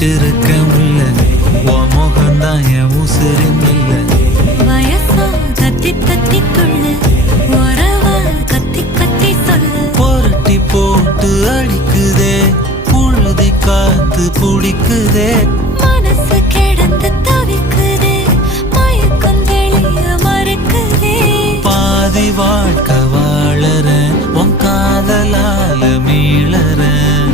வச்சிருக்க முல்ல உன் முகம்தான் என் உசுரின் இல்ல வயசா தத்தி தத்தி துள்ளு உறவா கத்தி கத்தி சொல்லு புரட்டி போட்டு அடிக்குதே புழுதி காத்து புடிக்குதே மனசு கிடந்து தவிக்குதே மயக்கம் தெளிய மறுக்குதே பாதி வாழ்க்கை வாழறேன் உன் காதலால மீளறேன்